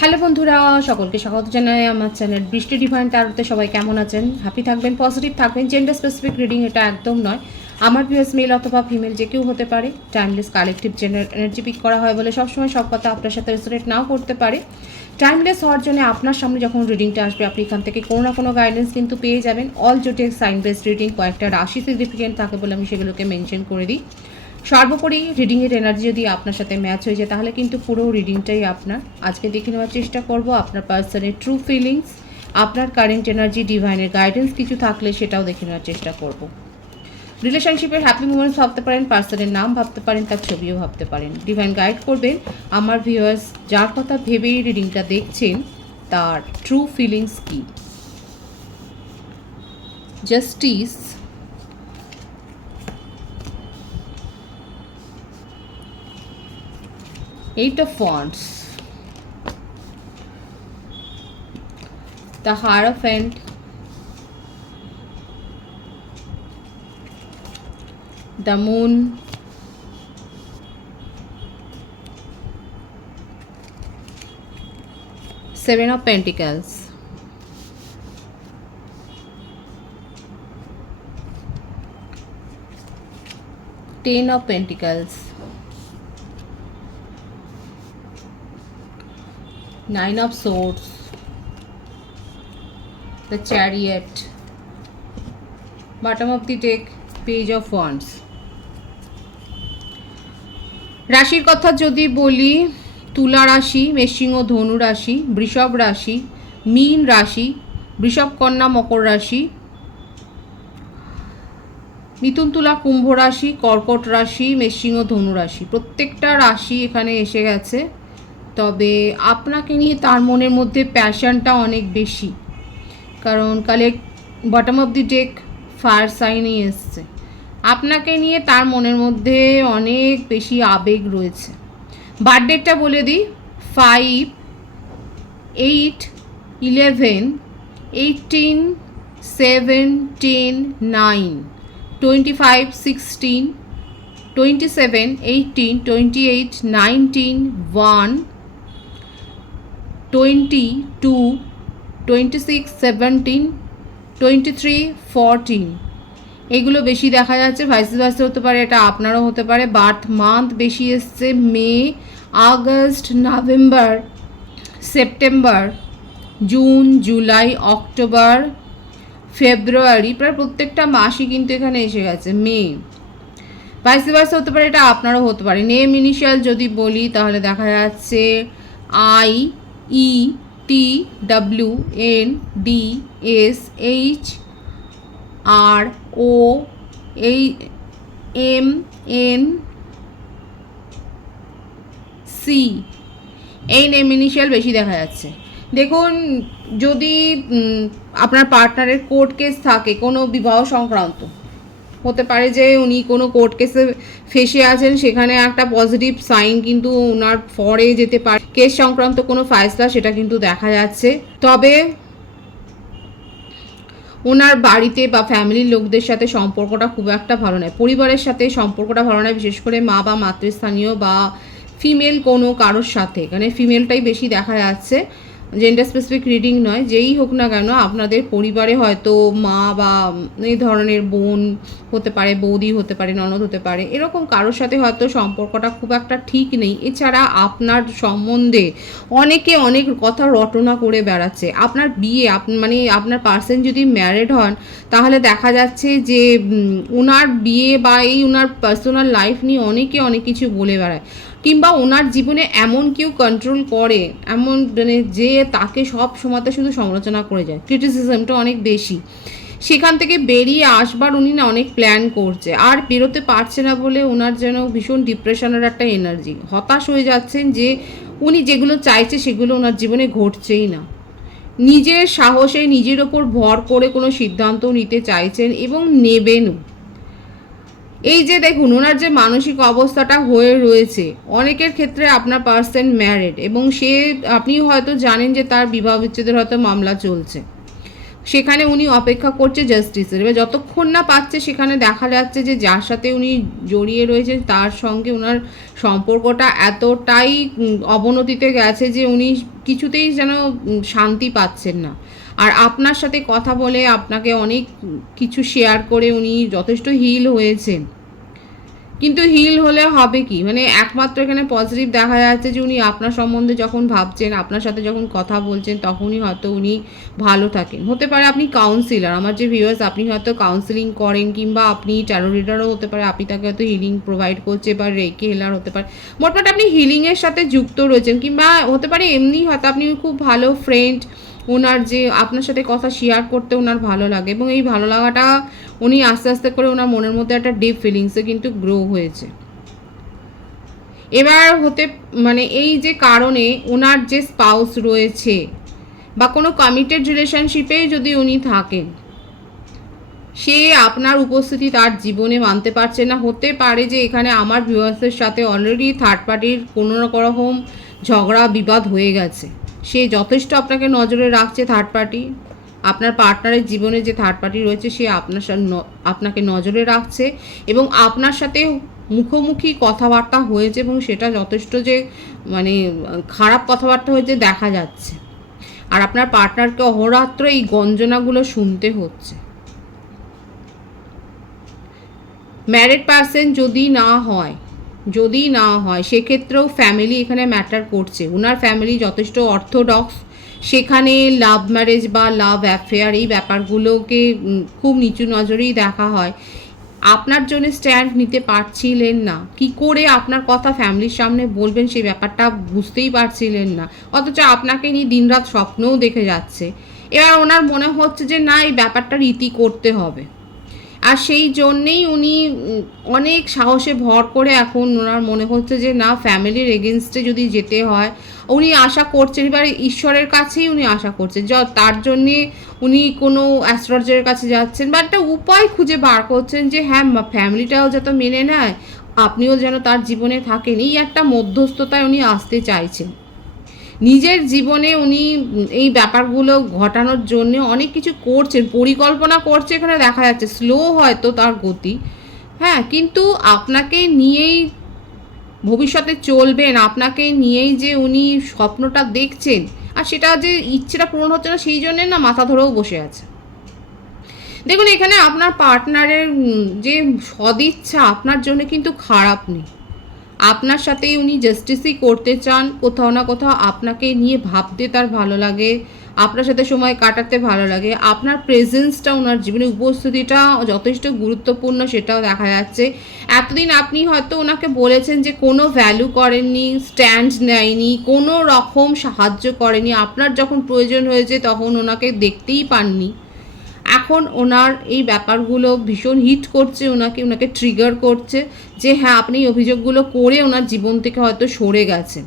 Hello বন্ধুরা, সকলকে স্বাগত জানাই আমার চ্যানেল বৃষ্টি ডিভাইন ট্যারোতে। সবাই কেমন আছেন? হ্যাপি থাকবেন, পজিটিভ থাকবেন। জেন্ডার স্পেসিফিক রিডিং এটা একদম নয়। আমার ভিউয়ার্স মেল অথবা ফিমেল যে কেউ হতে পারে। Timeless collective general energy pick করা হয় বলে সবসময় সব কথা আপনার সাথে রেসোনেট নাও করতে পারে। টাইমলেস হওয়ার জন্য আপনার সামনে যখন রিডিংটা আসবে আপনি এখান থেকে কোনো না কোনো গাইডেন্স কিন্তু পেয়ে যাবেন। অল জোটেক সাইন বেসড রিডিং, কয়েকটা রাশি সিগনিফিকেন্ট থাকে বলে আমি সেগুলোকে মেনশন করে দিই। সর্বোপরি রিডিংয়ের এনার্জি যদি আপনার সাথে ম্যাচ হয়ে যায় তাহলে কিন্তু পুরো রিডিংটাই আপনার। আজকে দেখে নেওয়ার চেষ্টা করব আপনার পার্সনের ট্রু ফিলিংস, আপনার কারেন্ট এনার্জি, ডিভাইনের গাইডেন্স কিছু থাকলে সেটাও দেখে নেওয়ার চেষ্টা করব। রিলেশনশিপের হ্যাপি মোমেন্টস ভাবতে পারেন, পার্সনের নাম ভাবতে পারেন, তার ছবিও ভাবতে পারেন। ডিভাইন গাইড করবেন আমার ভিউয়ার্স যার কথা ভেবেই রিডিংটা দেখছেন তার ট্রু ফিলিংস কী। Justice, Eight of Wands, the Hierophant, the Moon, Seven of Pentacles, Ten of Pentacles, Nine of Swords, the Chariot, bottom of the deck, Page of Wands. রাশির কথা যদি বলি, তুলা রাশি, মেষিং ও ধনু রাশি, বৃষভ রাশি, মীন রাশি, বৃষভ কন্যা মকর রাশি, মিথুন তুলা কুম্ভ রাশি, কর্কট রাশি, মেষিং ও ধনু রাশি, প্রত্যেকটা রাশি এখানে এসে গেছে। তবে আপনাকে নিয়ে তার মনের মধ্যে প্যাশনটা অনেক বেশি, কারণ bottom of the deck fire সাইনই এসছে। আপনাকে নিয়ে তার মনের মধ্যে অনেক বেশি আবেগ রয়েছে। বার্থডেটা বলে দিই, 5, 8, 11, 18, 7, 10, 9, 25, 16, 27, 18, 28, 19, 1, 22, 26, 17, 23, 14, এগুলো বেশি দেখা যাচ্ছে। ভাইস ভার্সা হতে পারে, এটা আপনারও হতে পারে। বার্থ মান্থ বেশি এসছে, May, August, November, September, June, July, October, February, প্রায় প্রত্যেকটা মাসই কিন্তু এখানে এসে গেছে। মে, ভাইস ভার্সা হতে পারে, এটা আপনারও হতে পারে। নেম ইনিশিয়াল যদি বলি তাহলে দেখা যাচ্ছে I, E, T, W, N, D, S, H, R, O, এই, এম, এন, সি, এই নেম ইনিশিয়াল বেশি দেখা যাচ্ছে। দেখুন, যদি আপনার পার্টনারের কোর্ট কেস থাকে, কোনো বিবাহ সংক্রান্ত, হতে পারে যে উনি কোনো কোর্ট কেসে ফেসে আছেন, সেখানে একটা পজিটিভ সাইন কিন্তু ওনার ফরে যেতে পারে। কেস সংক্রান্ত কোনো ফায়সলা সেটা কিন্তু দেখা যাচ্ছে। তবে ওনার বাড়িতে বা ফ্যামিলির লোকদের সাথে সম্পর্কটা খুব একটা ভালো নয়, পরিবারের সাথে সম্পর্কটা ভালো নয়, বিশেষ করে মা বা মাতৃস্থানীয় বা ফিমেল কোনো কারোর সাথে। এখানে ফিমেলটাই বেশি দেখা যাচ্ছে, জেন্ডার স্পেসিফিক রিডিং নয়। যেই হোক না কেন, আপনাদের পরিবারে হয়তো মা বা এই ধরনের বোন হতে পারে, বৌদি হতে পারে, ননদ হতে পারে, এরকম কারোর সাথে হয়তো সম্পর্কটা খুব একটা ঠিক নেই। এছাড়া আপনার সম্বন্ধে অনেকে অনেক কথা রটনা করে বেড়াচ্ছে। আপনার বিয়ে, মানে আপনার পার্সন যদি ম্যারিড হন তাহলে দেখা যাচ্ছে যে ওনার বিয়ে বা এই ওনার পার্সোনাল লাইফ নিয়ে অনেকে অনেক কিছু বলে বেড়ায়, কিংবা ওনার জীবনে এমন কেউ কন্ট্রোল করে, এমন মানে যে তাকে সব সময়তে শুধু সমালোচনা করে যায়, ক্রিটিসিজমটা অনেক বেশি। সেখান থেকে বেরিয়ে আসবার উনি না অনেক প্ল্যান করছে, আর বেরোতে পারছে না বলে ওনার যেন ভীষণ ডিপ্রেশনের একটা এনার্জি, হতাশ হয়ে যাচ্ছেন যে উনি যেগুলো চাইছে সেগুলো ওনার জীবনে ঘটছেই না। নিজের সাহসে নিজের ওপর ভর করে কোনো সিদ্ধান্ত নিতে চাইছেন এবং নেবেনও। এই যে দেখুন ওনার যে মানসিক অবস্থাটা হয়ে রয়েছে, অনেকের ক্ষেত্রে আপনার পার্সন ম্যারিড এবং আপনি হয়তো জানেন যে তার বিবাহ বিচ্ছেদের হয়তো মামলা চলছে। সেখানে উনি অপেক্ষা করছে জাস্টিসের। এবার যতক্ষণ না পাচ্ছে সেখানে দেখা যাচ্ছে যে যার সাথে উনি জড়িয়ে রয়েছেন তার সঙ্গে ওনার সম্পর্কটা এতটাই অবনতিতে গেছে যে উনি কিছুতেই যেন শান্তি পাচ্ছেন না। আর আপনার সাথে কথা বলে আপনাকে অনেক কিছু শেয়ার করে উনি যথেষ্ট হিল হয়েছেন। কিন্তু হিল হলে হবে কি, মানে একমাত্র এখানে পজিটিভ দেখা যাচ্ছে যে উনি আপনার সম্বন্ধে যখন ভাবছেন, আপনার সাথে যখন কথা বলছেন, তখনই হয়তো উনি ভালো থাকেন। হতে পারে আপনি কাউন্সিলার, আমার যে ভিউয়ার্স, আপনি হয়তো কাউন্সিলিং করেন, কিংবা আপনি ট্যারো রিডারও হতে পারে, আপনি তাকে হয়তো হিলিং প্রোভাইড করছে, বা রেকি হিলার হতে পারে। মোটমাট আপনি হিলিংয়ের সাথে যুক্ত রয়েছেন, কিংবা হতে পারে এমনি হয়তো আপনি খুব ভালো ফ্রেন্ড, ওনার যে আপনার সাথে কথা শেয়ার করতে ওনার ভালো লাগে, এবং এই ভালো লাগাটা উনি আস্তে আস্তে করে ওনার মনের মধ্যে একটা ডিপ ফিলিংসে কিন্তু গ্রো হয়েছে। এবার মানে এই যে কারণে ওনার যে স্পাউস রয়েছে বা কোনো কমিটেড রিলেশনশিপে যদি উনি থাকেন, সে আপনার উপস্থিতি তার জীবনে মানতে পারছে না। হতে পারে যে এখানে আমার ভিউয়ার্সের সাথে অলরেডি থার্ড পার্টির কোনো রকম ঝগড়া বিবাদ হয়ে গেছে। সে যথেষ্ট আপনাকে নজরে রাখছে, থার্ড পার্টি, আপনার পার্টনারের জীবনে যে থার্ড পার্টি রয়েছে সে আপনাকে নজরে রাখছে, এবং আপনার সাথে মুখোমুখি কথাবার্তা হয়েছে, এবং সেটা যথেষ্ট যে মানে খারাপ কথাবার্তা হয়েছে দেখা যাচ্ছে। আর আপনার পার্টনারকে অহোরাত্র এই গঞ্জনাগুলো শুনতে হচ্ছে। ম্যারিড পারসন যদি না হয় সেক্ষেত্রেও ফ্যামিলি এখানে ম্যাটার করছে। ওনার ফ্যামিলি যথেষ্ট অর্থোডক্স, সেখানে লাভ ম্যারেজ বা লাভ অ্যাফেয়ার এই ব্যাপারগুলোকে খুব নিচু নজরেই দেখা হয়। আপনার জন্য স্ট্যান্ড নিতে পারছিলেন না, কি করে আপনার কথা ফ্যামিলির সামনে বলবেন সেই ব্যাপারটা বুঝতেই পারছিলেন না, অথচ আপনাকে নিয়ে দিনরাত স্বপ্নও দেখে যাচ্ছে। এবার ওনার মনে হচ্ছে যে না, এই ব্যাপারটা রীতি করতে হবে, আর সেই জন্যেই উনি অনেক সাহসে ভর করে এখন ওনার মনে হচ্ছে যে না, ফ্যামিলির এগেনস্টে যদি যেতে হয়, উনি আশা করছেন, এবারে ঈশ্বরের কাছেই উনি আশা করছেন, তার জন্যে উনি কোনো অ্যাস্ট্রোলজারের কাছে যাচ্ছেন, বা একটা উপায় খুঁজে বার করছেন যে হ্যাঁ, ফ্যামিলিটাও যাতে মেনে নেয়, আপনিও যেন তার জীবনে থাকেন। এই একটা মধ্যস্থতায় উনি আসতে চাইছেন। নিজের জীবনে উনি এই ব্যাপারগুলো ঘটানোর জন্য অনেক কিছু করছেন, পরিকল্পনা করছে, এখানে দেখা যাচ্ছে স্লো হয়তো তার গতি, হ্যাঁ, কিন্তু আপনাকে নিয়েই ভবিষ্যতে চলবেন, আপনাকে নিয়েই যে উনি স্বপ্নটা দেখছেন, আর সেটা যে ইচ্ছেটা পূরণ হচ্ছে না সেই জন্যে না মাথা ধরেও বসে আছে। দেখুন, এখানে আপনার পার্টনারের যে সদিচ্ছা আপনার জন্য কিন্তু খারাপ নেই। আপনার সাথেই উনি জাস্টিসই করতে চান, কোথাও না কোথাও আপনাকে নিয়ে ভাবতে তার ভালো লাগে, আপনার সাথে সময় কাটাতে ভালো লাগে, আপনার প্রেজেন্সটা, ওনার জীবনে উপস্থিতিটা যথেষ্ট গুরুত্বপূর্ণ, সেটাও দেখা যাচ্ছে। এতদিন আপনি হয়তো ওনাকে বলেছেন যে কোনো ভ্যালু করেননি, স্ট্যান্ড নেয়নি, কোনো রকম সাহায্য করেনি, আপনার যখন প্রয়োজন হয়েছে তখন ওনাকে দেখতেই পাননি। এখন ওনার এই ব্যাপারগুলো ভীষণ হিট করছে, ওনাকে ট্রিগার করছে যে হ্যাঁ, আপনি এই অভিযোগগুলো করে ওনার জীবন থেকে হয়তো সরে গেছেন।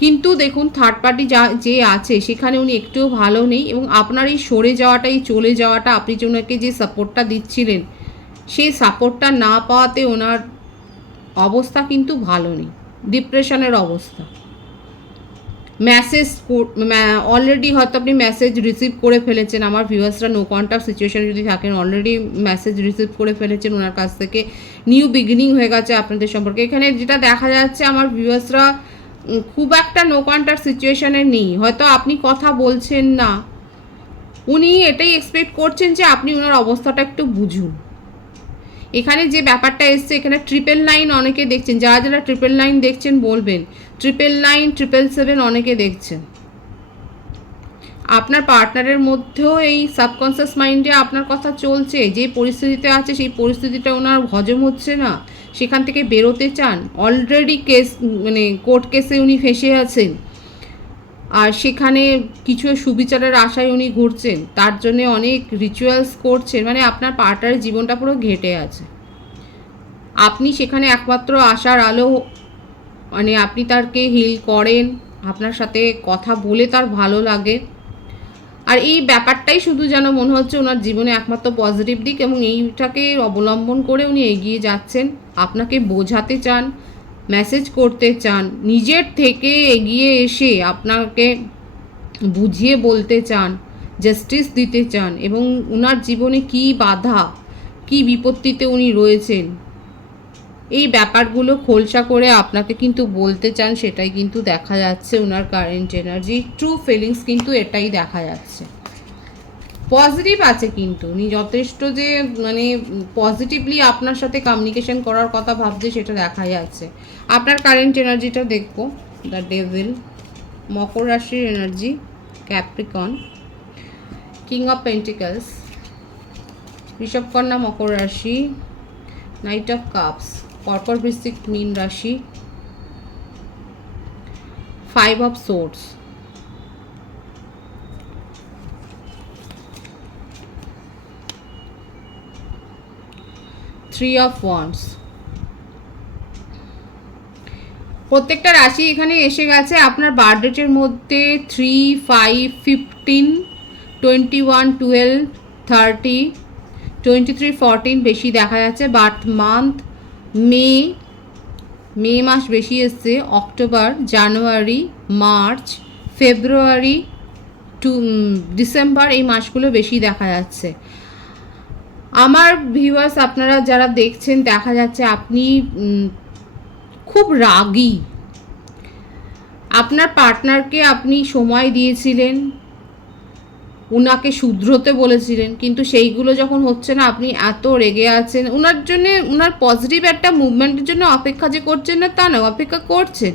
কিন্তু দেখুন, থার্ড পার্টি যে আছে সেখানে উনি একটুও ভালো নেই, এবং আপনার এই সরে যাওয়াটা, এই চলে যাওয়াটা, আপনি যে ওনাকে যে সাপোর্টটা দিচ্ছিলেন সেই সাপোর্টটা না পাওয়াতে ওনার অবস্থা কিন্তু ভালো নেই, ডিপ্রেশনের অবস্থা। মেসেজ অলরেডি হয়তো আপনি মেসেজ রিসিভ করে ফেলেছেন, আমার ভিউয়ার্সরা নো কন্ট্যাক্ট সিচুয়েশানে যদি থাকেন, অলরেডি মেসেজ রিসিভ করে ফেলেছেন ওনার কাছ থেকে, নিউ বিগিনিং হয়ে গেছে আপনাদের সম্পর্কে। এখানে যেটা দেখা যাচ্ছে, আমার ভিউয়ার্সরা খুব একটা নো কন্ট্যাক্ট সিচুয়েশানে নেই, হয়তো আপনি কথা বলছেন না, উনি এটাই এক্সপেক্ট করছেন যে আপনি ওনার অবস্থাটা একটু বুঝুন। এখানে যে ব্যাপারটা এসছে, এখানে 999 অনেকে দেখছেন, যারা 999 দেখছেন বলবেন, 999, 777 অনেকে দেখছেন। আপনার পার্টনারের মধ্যেও এই সাবকনসিয়াস মাইন্ডে আপনার কথা চলছে, যে পরিস্থিতিতে আছে সেই পরিস্থিতিটা ওনার হজম হচ্ছে না, সেখান থেকে বেরোতে চান। অলরেডি মানে কোর্ট কেসে উনি ফেঁসে আছেন, আর সেখানে কিছু সুবিচারের আশায় উনি ঘুরছেন, তার জন্য অনেক রিচুয়ালস করছেন, মানে আপনার পার্টনারের জীবনটা পুরো ঘেটে আছে। আপনি সেখানে একমাত্র আশার আলো, মানে আপনি তাকে হিল করেন, আপনার সাথে কথা বলে তার ভালো লাগে, আর এই ব্যাপারটাই শুধু যেন মনে হচ্ছে ওনার জীবনে একমাত্র পজিটিভ দিক, এবং এইটাকে অবলম্বন করে উনি এগিয়ে যাচ্ছেন। আপনাকে বোঝাতে চান, মেসেজ করতে চান, নিজের থেকে এগিয়ে এসে আপনাকে বুঝিয়ে বলতে চান, জাস্টিস দিতে চান, এবং ওনার জীবনে কি বাধা, কি বিপত্তিতে উনি রয়েছেন, এই ব্যাপারগুলো খোলসা করে আপনাকে কিন্তু বলতে চান, সেটাই কিন্তু দেখা যাচ্ছে ওনার কারেন্ট এনার্জি। ট্রু ফিলিংস কিন্তু এটাই দেখা যাচ্ছে। পজিটিভ আছে, কিন্তু উনি যথেষ্ট যে মানে পজিটিভলি আপনার সাথে কমিউনিকেশন করার কথা ভাবছে সেটা দেখা যাচ্ছে। আপনার কারেন্ট এনার্জিটা দেখবো। দ্য ডেভিল, মকর রাশির energy, Capricorn, king of pentacles, ঋষভকন্যা মকর রাশি, নাইট অফ কাপস, কর্কট বৃশ্চিক মীন রাশি, 5 of swords, three of wands. প্রত্যেকটা রাশি এখানে এসে গেছে আপনার বার্থডেটের মধ্যে 3, 5, 15, 21, 12, 30, 23, 14 বেশি দেখা যাচ্ছে। বার্থ মান্থ মে মাস বেশি এসছে, October, January, March, February to December, এই মাসগুলো বেশি দেখা যাচ্ছে। আমার ভিউয়ার্স, আপনারা যারা দেখছেন, দেখা যাচ্ছে আপনি খুব রাগী। আপনার পার্টনারকে আপনি সময় দিয়েছিলেন, উনাকে শুধরোতে বলেছিলেন, কিন্তু সেইগুলো যখন হচ্ছে না আপনি এত রেগে আছেন। ওনার জন্য, ওনার পজিটিভ একটা মুভমেন্টের জন্য অপেক্ষা যে করছেন না তা না, অপেক্ষা করছেন,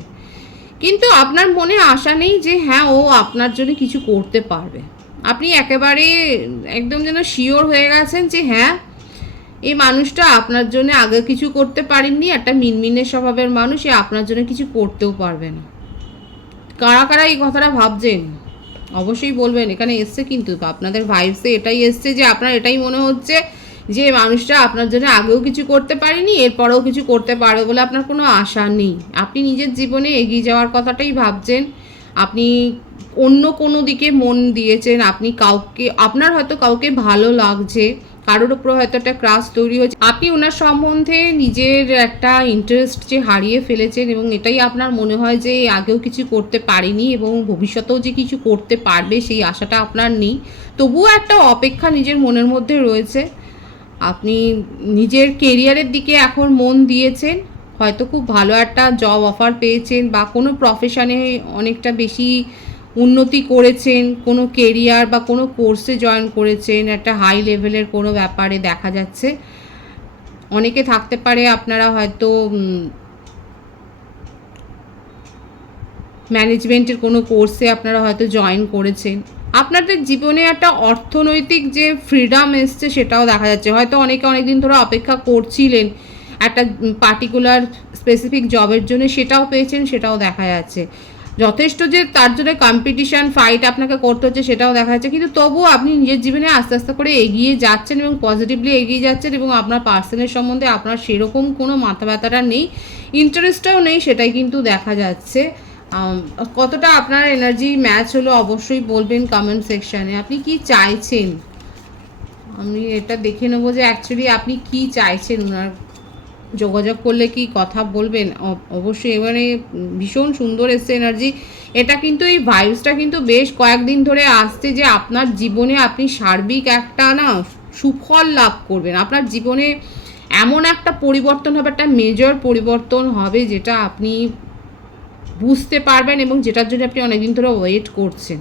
কিন্তু আপনার মনে আশা নেই যে হ্যাঁ ও আপনার জন্য কিছু করতে পারবে। আপনি একেবারে একদম যেন শিওর হয়ে গেছেন যে হ্যাঁ এই মানুষটা আপনার জন্য আগে কিছু করতে পারেননি, একটা মিনমিনের স্বভাবের মানুষ, এ আপনার জন্য কিছু করতেও পারবে না। কারা কারা এই কথাটা ভাবছেন অবশ্যই বলবেন। এখানে এসছে কিন্তু আপনাদের ভাইবসে এটাই এসছে যে আপনার এটাই মনে হচ্ছে যে মানুষটা আপনার জন্য আগেও কিছু করতে পারেনি, এরপরেও কিছু করতে পারবে বলে আপনার কোনো আশা নেই। আপনি নিজের জীবনে এগিয়ে যাওয়ার কথাটাই ভাবছেন, আপনি অন্য কোনো দিকে মন দিয়েছেন, আপনি কাউকে, আপনার হয়তো কাউকে ভালো লাগছে, কারোর উপর হয়তো একটা ক্রাশ তৈরি হয়েছে, আপনি ওনার সম্বন্ধে নিজের একটা ইন্টারেস্ট যে হারিয়ে ফেলেছেন, এবং এটাই আপনার মনে হয় যে আগেও কিছু করতে পারেনি এবং ভবিষ্যতেও যে কিছু করতে পারবে সেই আশাটা আপনার নেই। তবুও একটা অপেক্ষা নিজের মনের মধ্যে রয়েছে। আপনি নিজের কেরিয়ারের দিকে এখন মন দিয়েছেন, হয়তো খুব ভালো একটা জব অফার পেয়েছেন বা কোনো প্রফেশনে অনেকটা বেশি উন্নতি করেছেন, কোনো কেরিয়ার বা কোনো কোর্সে জয়েন করেছেন, একটা হাই লেভেলের কোনো ব্যাপারে দেখা যাচ্ছে। অনেকে থাকতে পারে আপনারা হয়তো ম্যানেজমেন্টের কোনো কোর্সে আপনারা হয়তো জয়েন করেছেন। আপনাদের জীবনে একটা অর্থনৈতিক যে ফ্রিডম এসছে সেটাও দেখা যাচ্ছে। হয়তো অনেকে অনেকদিন ধরে অপেক্ষা করছিলেন একটা পার্টিকুলার স্পেসিফিক জবের জন্য, সেটাও পেয়েছেন, সেটাও দেখা যাচ্ছে। যথেষ্ট যে তার জন্য কম্পিটিশান ফাইট আপনাকে করতে হচ্ছে সেটাও দেখা যাচ্ছে, কিন্তু তবুও আপনি নিজের জীবনে আস্তে আস্তে করে এগিয়ে যাচ্ছেন এবং পজিটিভলি এগিয়ে যাচ্ছেন, এবং আপনার পার্সনের সম্বন্ধে আপনার সেরকম কোনো মাথা ব্যথাটা নেই, ইন্টারেস্টটাও নেই, সেটাই কিন্তু দেখা যাচ্ছে। কতটা আপনার এনার্জি ম্যাচ হলো অবশ্যই বলবেন কমেন্ট সেকশানে। আপনি কি চাইছেন, আমি এটা দেখে নেবো যে অ্যাকচুয়ালি আপনি কি চাইছেন। ওনার যোগাযোগ করলে কি কথা বলবেন অবশ্যই। এবারে ভীষণ সুন্দর এসছে এনার্জি। এটা কিন্তু এই ভাইবসটা কিন্তু বেশ কয়েকদিন ধরে আসছে যে আপনার জীবনে আপনি সার্বিক একটা না সুফল লাভ করবেন। আপনার জীবনে এমন একটা পরিবর্তন হবে, একটা মেজর পরিবর্তন হবে যেটা আপনি বুঝতে পারবেন এবং যেটার জন্য আপনি অনেকদিন ধরে ওয়েট করছেন।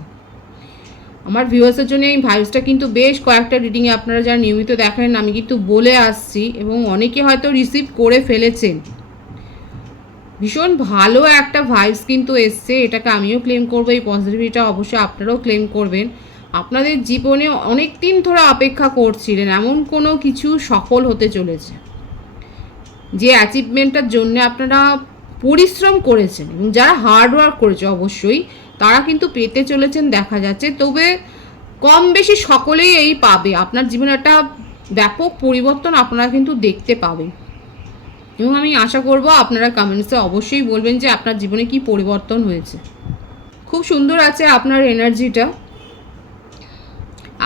আমার ভিউয়ার্সের জন্য এই ভাইবসটা কিন্তু বেশ কয়েকটা রিডিংয়ে আপনারা যারা নিয়মিত দেখেন আমি কিন্তু বলে আসছি, এবং অনেকে হয়তো রিসিভ করে ফেলেছেন। ভীষণ ভালো একটা ভাইবস কিন্তু এসছে, এটাকে আমিও ক্লেম করবো, এই পজিটিভিটিটা অবশ্যই আপনারাও ক্লেম করবেন। আপনাদের জীবনে অনেক দিন ধরে অপেক্ষা করছিলেন, এমন কোনো কিছু সফল হতে চলেছে যে অ্যাচিভমেন্টটার জন্য আপনারা পরিশ্রম করেছেন, এবং যারা হার্ডওয়ার্ক করেছে অবশ্যই তারা কিন্তু পেতে চলেছেন দেখা যাচ্ছে। তবে কম বেশি সকলেই এই পাবে, আপনার জীবনে একটা ব্যাপক পরিবর্তন আপনারা কিন্তু দেখতে পাবে, এবং আমি আশা করব আপনারা কমেন্টসে অবশ্যই বলবেন যে আপনার জীবনে কি পরিবর্তন হয়েছে। খুব সুন্দর আছে আপনার এনার্জিটা।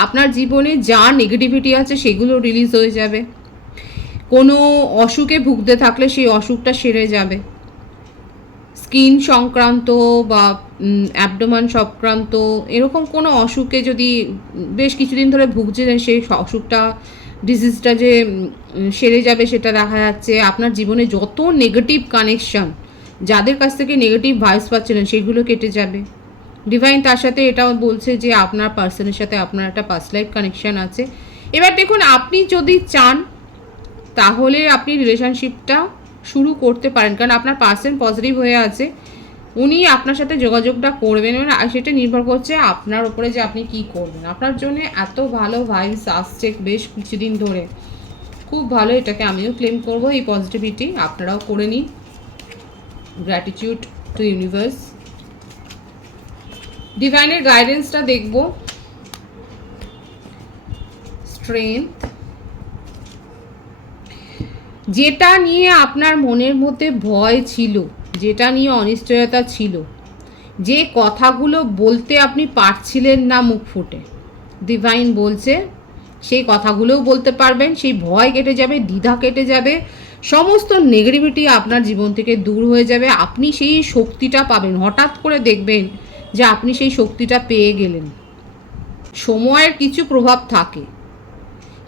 আপনার জীবনে যা নেগেটিভিটি আছে সেগুলো রিলিজ হয়ে যাবে, কোনো অসুখে ভুগতে থাকলে সেই অসুখটা সেরে যাবে, স্কিন সংক্রান্ত বা অ্যাবডোমেন সংক্রান্ত এরকম কোনো অসুখে যদি বেশ কিছুদিন ধরে ভুগছিলেন, সেই অসুখটা ডিজিজটা যে সেরে যাবে সেটা দেখা যাচ্ছে। আপনার জীবনে যত নেগেটিভ কানেকশন, যাদের কাছ থেকে নেগেটিভ ভাইবস পাচ্ছিলেন, সেগুলো কেটে যাবে। ডিভাইন তার সাথে এটাও বলছে যে আপনার পার্সনের সাথে আপনার একটা পাস্ট লাইফ কানেকশন আছে। এবার দেখুন, আপনি যদি চান তাহলে আপনি রিলেশনশিপটা শুরু করতে পারেন, কারণ আপনার পার্সন পজিটিভ হয়ে আছে, উনি আপনার সাথে যোগাযোগটা করবেন। আর সেটা নির্ভর করছে আপনার উপরে যে আপনি কি করবেন। আপনার জন্য এত ভালো ভাইবস আসছে বেশ কিছুদিন ধরে, খুব ভালো। এটাকে আমিও ক্লেম করব, এই পজিটিভিটি আপনারাও করে নিন। Gratitude to universe. ডিভাইনের গাইডেন্সটা দেখব। স্ট্রেংথ। যেটা নিয়ে আপনার মনের মধ্যে ভয় ছিল, যেটা নিয়ে অনিশ্চয়তা ছিল, যে কথাগুলো বলতে আপনি পারছিলেন না মুখ ফুটে, ডিভাইন বলছে সেই কথাগুলোও বলতে পারবেন। সেই ভয় কেটে যাবে, দ্বিধা কেটে যাবে, সমস্ত নেগেটিভিটি আপনার জীবন থেকে দূর হয়ে যাবে। আপনি সেই শক্তিটা পাবেন, হঠাৎ করে দেখবেন যে আপনি সেই শক্তিটা পেয়ে গেলেন। সময়ের কিছু প্রভাব থাকে,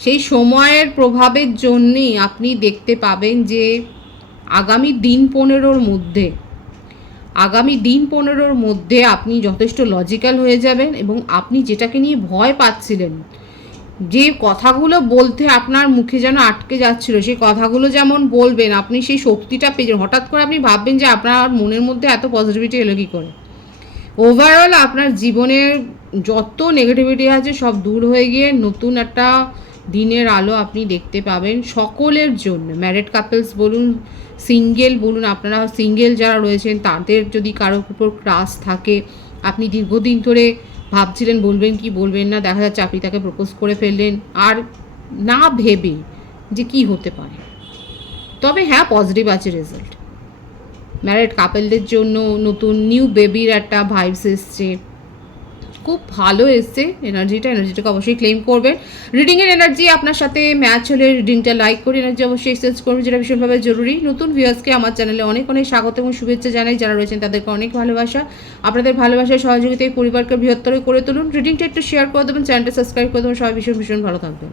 সেই সময়ের প্রভাবের জন্যেই আপনি দেখতে পাবেন যে আগামী দিন 15 মধ্যে আপনি যথেষ্ট লজিক্যাল হয়ে যাবেন, এবং আপনি যেটাকে নিয়ে ভয় পাচ্ছিলেন, যে কথাগুলো বলতে আপনার মুখে যেন আটকে যাচ্ছিল, সেই কথাগুলো যেমন বলবেন, আপনি সেই শক্তিটা পেয়ে হঠাৎ করে আপনি ভাববেন যে আপনার মনের মধ্যে এত পজিটিভিটি এলো কী করে। ওভারঅল আপনার জীবনের যত নেগেটিভিটি আছে সব দূর হয়ে গিয়ে নতুন একটা দিনের আলো আপনি দেখতে পাবেন সকলের জন্য। ম্যারিড কাপলস বলুন, সিঙ্গেল বলুন, আপনারা সিঙ্গেল যারা রয়েছেন তাদের যদি কারোর উপর ক্রাশ থাকে, আপনি দীর্ঘদিন ধরে ভাবছিলেন বলবেন কি বলবেন না, দেখা যাচ্ছে আপনি তাকে প্রপোজ করে ফেললেন আর না ভেবে যে কি হতে পারে। তবে হ্যাঁ, পজিটিভ আছে রেজাল্ট। ম্যারিড কাপলদের জন্য নতুন নিউ বেবির একটা ভাইবস এসছে, খুব ভালো এসছে এনার্জিটাকে অবশ্যই ক্লেম করবেন। রিডিংয়ের এনার্জি আপনার সাথে ম্যাচ হলে রিডিংটা লাইক করে এনার্জি অবশ্যই এক্সচেঞ্জ করবেন, যেটা ভীষণভাবে জরুরি। নতুন ভিউয়ার্সকে আমার চ্যানেলে অনেক অনেক স্বাগত এবং শুভেচ্ছা জানাই। যারা রয়েছেন তাদেরকে অনেক ভালোবাসা। আপনাদের ভালোবাসার সহযোগিতায় পরিবারকে বৃহত্তর করে তুলুন। রিডিংটা একটু শেয়ার করে দেবেন, চ্যানেলটা সাবস্ক্রাইব করে দেবেন। সবাই ভীষণ ভীষণ ভালো থাকবেন।